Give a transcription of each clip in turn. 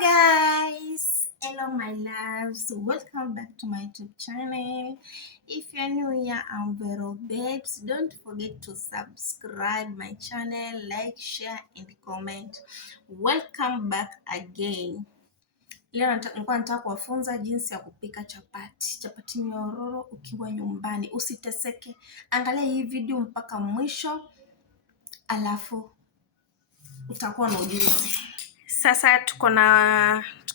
Guys, hello my loves, welcome back to my YouTube channel. If you're new here, I'm Vero Babes. Don't forget to subscribe my channel, like, share and comment. Welcome back again. Leo nilikuwa nataka kuwafunza jinsi ya kupika chapati nyororo ukiwa nyumbani. Usiteseke, angalia hii video mpaka mwisho, alafu utakuwa na ujuzi. Sasa tuko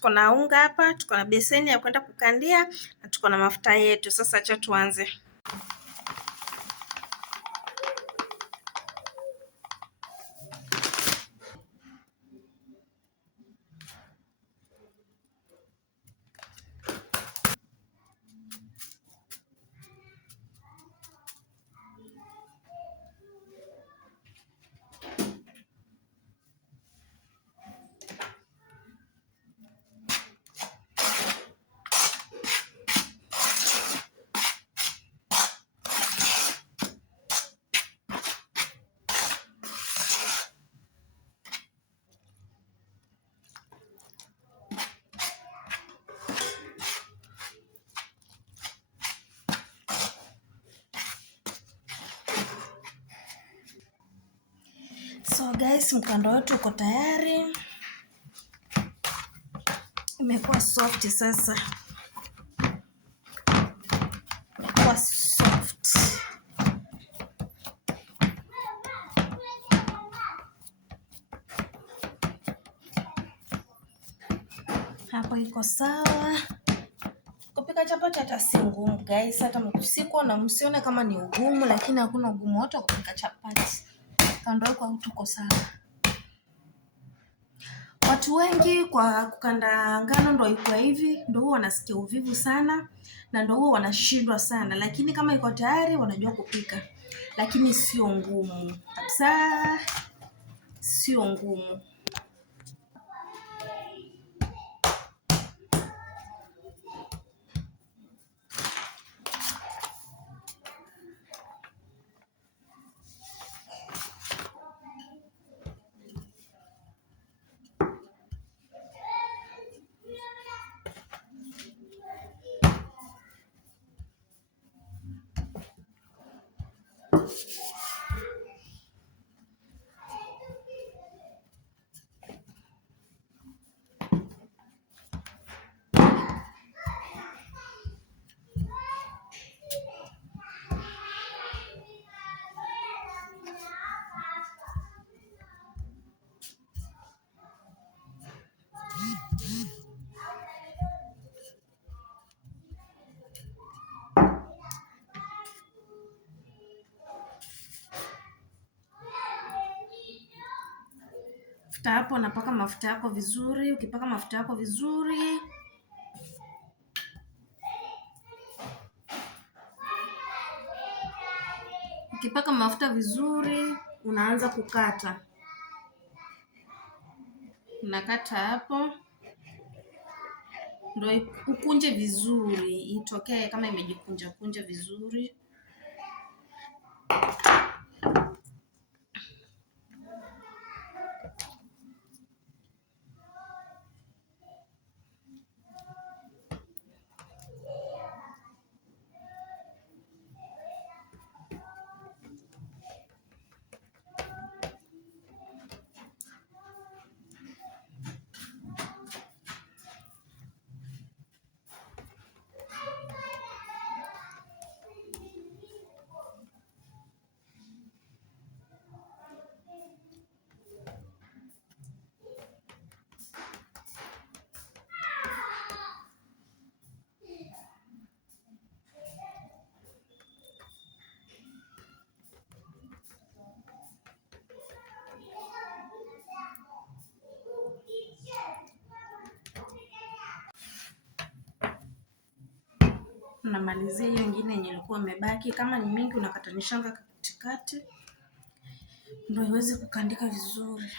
na unga hapa, tuko na beseni ya kwenda kukandia na tuko na mafuta yetu. Sasa acha tuanze. So guys, mkanda wetu uko tayari. Imekuwa soft sasa. Imekuwa soft. Hapo iko sawa. Kupika chapati hata si ngumu guys, hata msione kama ni ugumu, lakini hakuna ugumu wote kupika chapati. Kando wako tuko sawa. Watu wengi kwa kukanda ngano ndo iko hivi, ndo huwa wanasikia uvivu sana na ndo huwa wanashindwa sana, lakini kama iko tayari wanajua kupika. Lakini sio ngumu kabisa, sio ngumu. Mafuta hapo, napaka mafuta yako vizuri. Ukipaka mafuta yako vizuri, unaanza kukata. Unakata hapo ndio ukunje vizuri, itokee kama imejikunja vizuri. Unamalizia hiyo nyingine yenye ilikuwa imebaki. Kama ni mingi unakatanishanga katikati ndio iweze kukandika vizuri.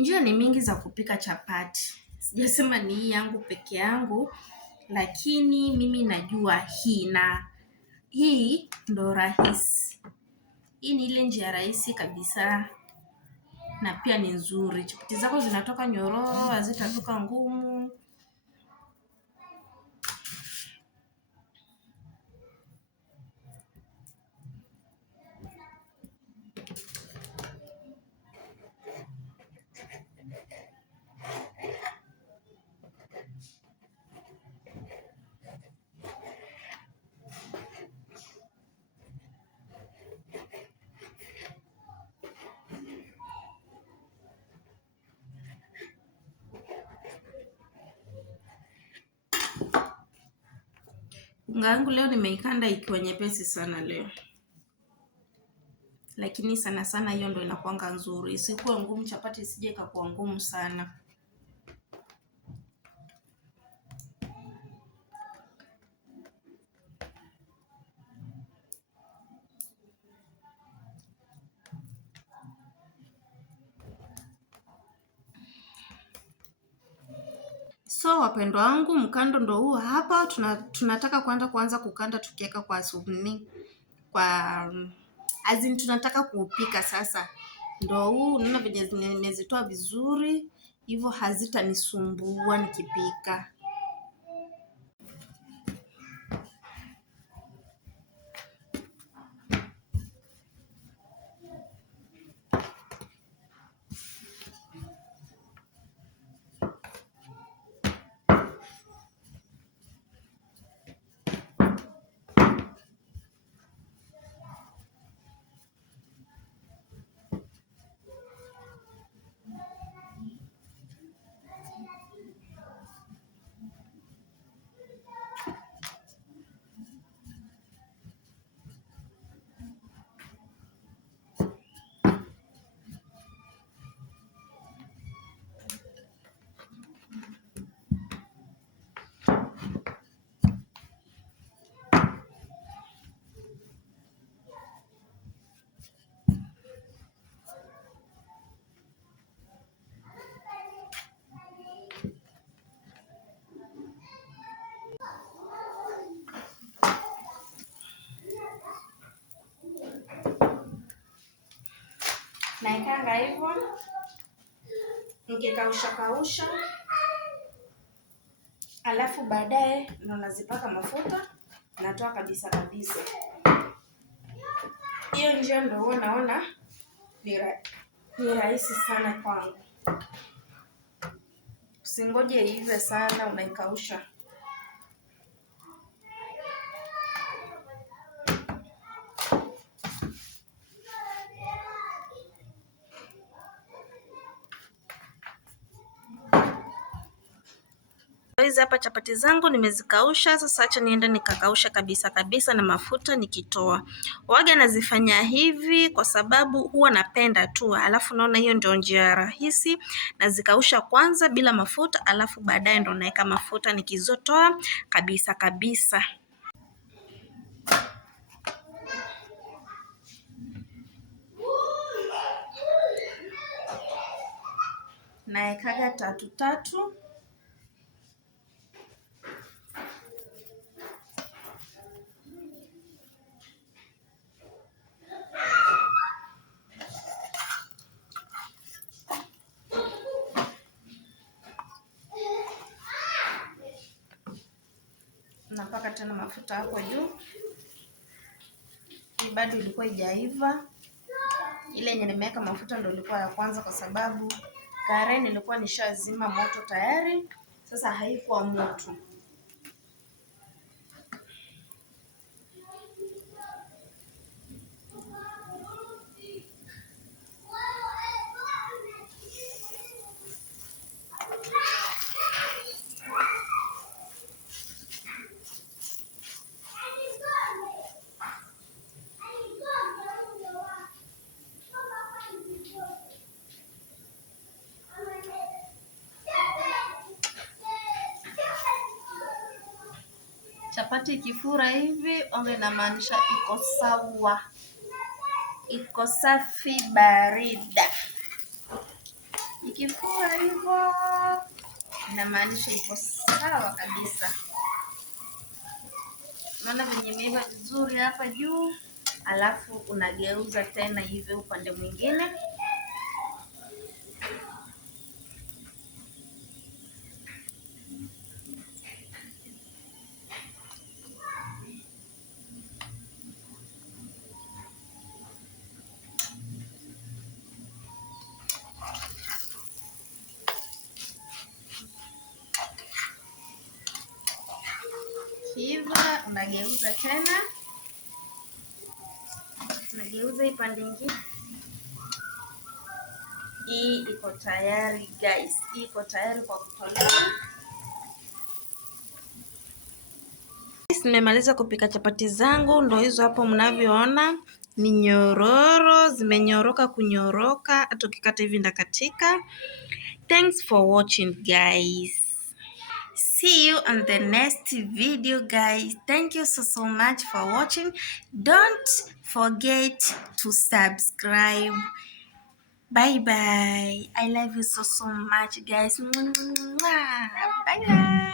Njia ni mingi za kupika chapati. Sijasema ni hii yangu peke yangu, lakini mimi najua hii na hii ndo rahisi. Hii ni ile njia rahisi kabisa na pia ni nzuri. Chapati zako zinatoka nyororo, hazitatoka ngumu. Unga yangu leo nimeikanda ikiwa nyepesi sana leo, lakini sana sana hiyo ndo inakuanga nzuri. Isikuwe ngumu, chapati isije ikakuwa ngumu sana. So wapendwa wangu, mkando ndo huo hapa. Tunataka kuanza kukanda tukiweka kwa subni kwa azin, tunataka kuupika sasa. Ndo huu naona venye nimezitoa vizuri hivyo hazitanisumbua nikipika. Naikanga hivyo nikikausha, alafu baadaye ndo nazipaka mafuta, natoa kabisa. Hiyo njia ndo huwa naona ni rahisi sana kwangu. Usingoje iive sana, unaikausha. Hizi hapa chapati zangu nimezikausha. Sasa acha niende nikakausha kabisa na mafuta nikitoa. Waga nazifanya hivi kwa sababu huwa napenda tu, alafu naona hiyo ndio njia rahisi. Nazikausha kwanza bila mafuta, alafu baadaye ndo naweka mafuta nikizotoa kabisa. Naekaga tatu. Napaka tena mafuta hapo juu. Hii bado ilikuwa haijaiva. Ile yenye nimeweka mafuta ndio ilikuwa ya kwanza kwa sababu tayari nilikuwa nishazima moto tayari. Sasa haikuwa moto. Chapati ikifura hivi onge inamaanisha iko sawa, iko safi barida. Ikifura hivyo inamaanisha iko sawa kabisa. Naona venye imeiva vizuri hapa juu, alafu unageuza tena hivyo upande mwingine. Hivyo unageuza tena, unageuza ipande nyingine. Hii iko tayari guys, hii iko tayari kwa kutolewa. Nimemaliza kupika chapati zangu, ndo hizo hapo mnavyoona, ni nyororo, zimenyoroka kunyoroka, hata ukikata hivi ndakatika. Thanks for watching guys. See you on the next video guys. Thank you so much for watching. Don't forget to subscribe. Bye bye. I love you so much guys. Bye bye.